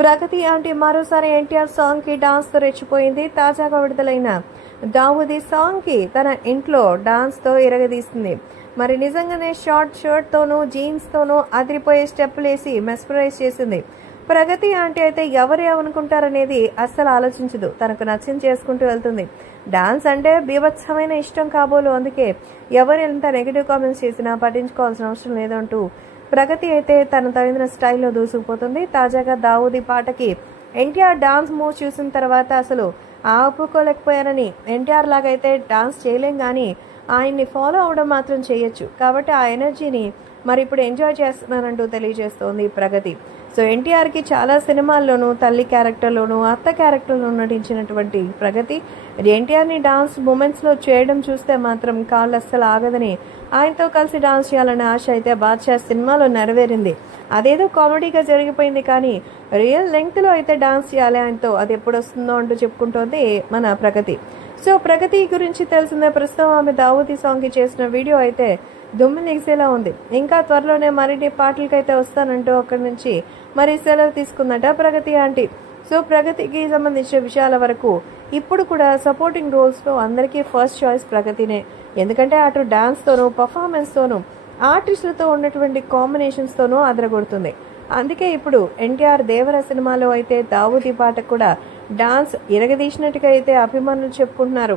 ప్రగతి aunty మరోసారి NTR song కి dance తో రెచ్చిపోయింది. తాజాగా విడుదలైన దావూదీ సాంగ్ కి తన ఇంట్లో డాన్స్ తో ఇరగదీస్తుంది. మరి నిజంగానే షార్ట్ షర్ట్ తోనూ జీన్స్ తోనూ అదిరిపోయే స్టెప్పులేసి మెస్పరైజ్ చేసింది. ప్రగతి ఆంటీ అయితే ఎవరు ఏమనుకుంటారనేది అస్సలు ఆలోచించదు. తనకు నచ్చింది చేసుకుంటూ వెళ్తుంది. డాన్స్ అంటే బీభత్సమైన ఇష్టం కాబోలు. అందుకే ఎవరు ఎంత నెగిటివ్ కామెంట్స్ చేసినా పట్టించుకోవాల్సిన అవసరం లేదంటూ ప్రగతి అయితే తన తగిన స్టైల్లో దూసుకుపోతుంది. తాజాగా దావూదీ పాటకి ఎన్టీఆర్ డాన్స్ మూవ్ చూసిన తర్వాత అసలు ఆపుకోలేకపోయారని, ఎన్టీఆర్ లాగైతే డాన్స్ చేయలేం కానీ ఆయన్ని ఫాలో అవడం మాత్రం చేయొచ్చు, కాబట్టి ఆ ఎనర్జీని మరి ఇప్పుడు ఎంజాయ్ చేస్తున్నానంటూ తెలియజేస్తోంది ప్రగతి. సో ఎన్టీఆర్కి చాలా సినిమాల్లోనూ తల్లి క్యారెక్టర్లోనూ అత్త క్యారెక్టర్లోనూ నటించినటువంటి ప్రగతి ఎన్టీఆర్ని డాన్స్ మూమెంట్స్లో చేయడం చూస్తే మాత్రం కాళ్ళు అస్సలు ఆగదని, ఆయనతో కలిసి డాన్స్ చేయాలనే ఆశ అయితే బాద్షా సినిమాలో నెరవేరింది. అదేదో కామెడీగా జరిగిపోయింది కానీ రియల్ లెంగ్త్లో అయితే డాన్స్ చేయాలి ఆయనతో, అది ఎప్పుడు వస్తుందో అంటూ చెప్పుకుంటోంది మన ప్రగతి. సో ప్రగతి గురించి తెలిసిందే. ప్రస్తుతం ఆమె దావూదీ సాంగ్కి చేసిన వీడియో అయితే దుమ్ము నెగిసేలా ఉంది. ఇంకా త్వరలోనే మరిన్ని పాటలకైతే వస్తానంటూ అక్కడి నుంచి మరి సెలవు తీసుకుందట ప్రగతి ఆంటీ. సో ప్రగతికి సంబంధించిన విషయాల వరకు ఇప్పుడు కూడా సపోర్టింగ్ రోల్స్లో అందరికీ ఫస్ట్ చాయిస్ ప్రగతినే. ఎందుకంటే అటు డాన్స్తోనూ పర్ఫార్మెన్స్తోనూ ఆర్టిస్టులతో ఉన్నటువంటి కాంబినేషన్స్తోనూ అదరగొడుతుంది. అందుకే ఇప్పుడు ఎన్టీఆర్ దేవర సినిమాలో అయితే దావూదీ పాటకు కూడా డాన్స్ ఇరగదీసినట్టుగా అయితే అభిమానులు చెప్పుకుంటున్నారు.